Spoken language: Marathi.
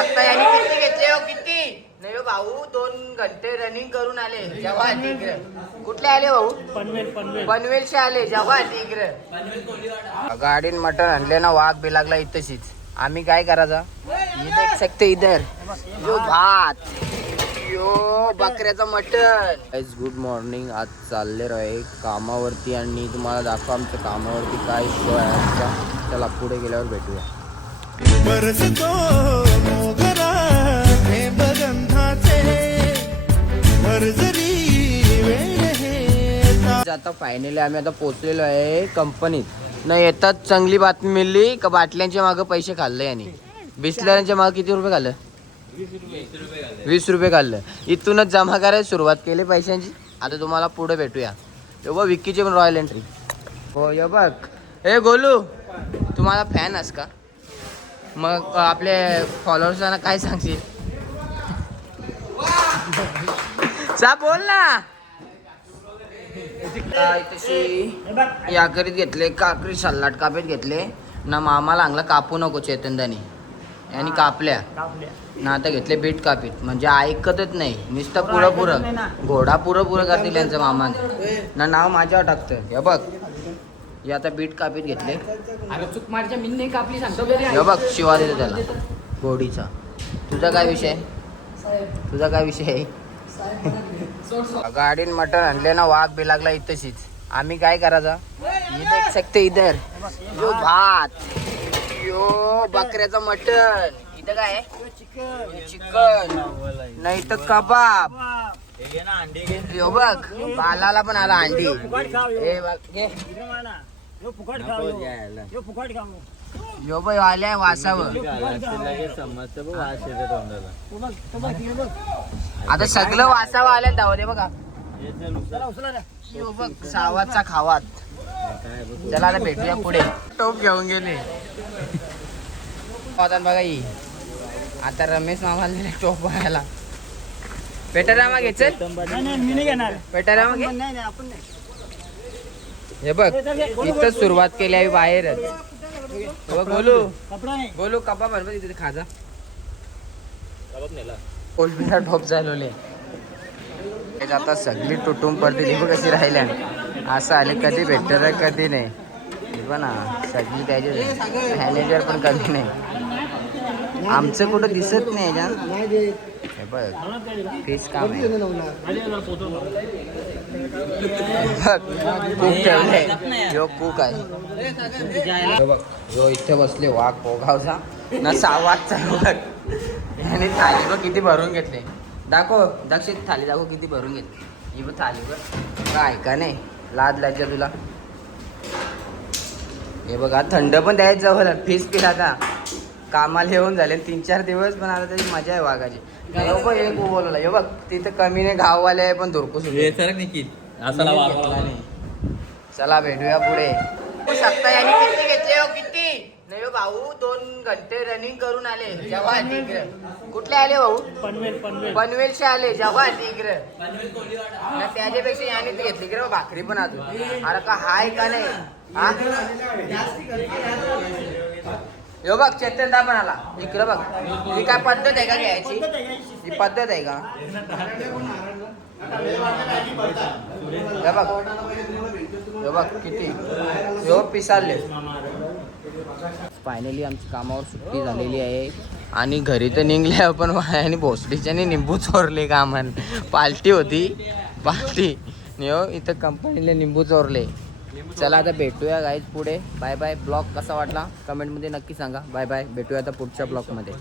शकता यांनी किती घेतले हो किती नाही हो भाऊ 2 घंटे रनिंग करून आले जेव्हा तिकडे कुठले आले भाऊ पनवेलचे आले जेव्हा तिकडे गाडीन मटण आणले ना वाघ बी लागला इथंशीच आम्ही काय करायचा ये देख सकते इधर यो भात यो बकऱ्याचं मटण गुड मॉर्निंग आज चालले आहे कामावरती आणि तुम्हाला दाखवा आमच्या कामावरती काय शो आहे आमचा चला पुढे गेल्यावर भेटूया आता फायनली आम्ही आता पोहोचलेलो आहे कंपनीत नाही येतात चांगली बातमी मिळली का बाटल्यांच्या मागे पैसे खाल्ले यांनी बिस्लऱ्यांच्या मागे किती रुपये खाल्लं 20 रुपये खाल्लं इथूनच जमा करायला सुरुवात केली पैशांची आता तुम्हाला पुढे भेटूया यो बघ विक्कीची पण रॉयल एंट्री हो यो बघ हे गोलू तुम्हाला फॅन आहेस का मग आपले फॉलोअर्सना काय सांगशील सा बोल ना या करीत घेतले काकरी सल्लाट कापेत घेतले ना मामाला अंगला कापू नको चेतनदानी आणि कापल्या ना आता घेतले बीट कापीत म्हणजे ऐकतच नाही नुसतं पुरं घोडा पुरं करतील यांचं मामाने ना नाव माझ्यावर टाकतं हे बघ हे आता बीट कापीत घेतले चूक मारच्या मी नाही कापली सांगतो हे बघ शिवा देतो त्याला घोडीचा तुझा काय विषय आहे गाडीन मटण आणले ना वाघ बी लागला इथंशीच आम्ही काय करायचा ये देख सकते इधर यो भात यो बकऱ्याचं मटण इथं काय चिकन नाही तर कबाब यो बघ बालाला पण आला अंडी हे बघ यो बाई आल्या वासावं आता सगळं वासावं आल्या धाव दे बघा यो बघ सावाचा खावात चला आता भेटूया पुढे टोप घेऊन गेले बघा ही आता रमेश मामाला दिले टोप बघायला पेटारामा घ्यायचं पेटारामा घे हे बघ इथं सुरुवात केली आहे बाहेरच बोलू कपा बरोबर तिथे खाजा कोलबिरा टोप झालेले आता सगळी तुटून पडते ती कशी राहिल्या असं आले कधी भेटत कधी नाही पण सगळी त्याचे मॅनेजर पण कधी नाही आमचं कुठं दिसत नाही हे बघ फेस काम आहे कूक ठेवले यो कूक आहे यो इथे बसले वाघ पोगावचा ना सावाचा आणि थाली बघ किती भरून घेतले दाखव दक्षित थाली दाखव किती भरून घेतली ही बघ थाली बघ काय का नाही लाज लाजा तुला हे बघा थंड पण द्यायचं जवळ फीस पिला आता कामाला येऊन झाले 3-4 दिवस पण आता त्याची मजा आहे वाघाची एक बोलवला हे बघ तिथं कमी नाही गाववाले आहे पण धुरकूस चला भेटूया पुढे शकता यांनी किती घेतले हो किती नाही हो भाऊ 2 घंटे रनिंग करून आले जेव्हा तिकडे कुठले आले भाऊ पनवेलचे आले जेव्हा तिकडे त्याच्यापेक्षा याने ती घेतली की भाकरी पण अजून अरे का हाय का नाही हा यो बघ चेतन दा पण आला इकडं बघ ही काय पद्धत आहे का घ्यायची ही पद्धत आहे का हे बघ किती यो पिसारले फायनली आमची कामावर सुट्टी झालेली आहे आणि घरी तर निघले आपण आणि भोसडीच्याने निंबू चोरले कामान पार्टी होती यो इथं कंपनीला निंबू चोरले चला आता भेटूया गाईज पुढे बाय बाय ब्लॉग कसा वाटला कमेंटमध्ये नक्की सांगा बाय बाय भेटूया आता पुढच्या ब्लॉगमध्ये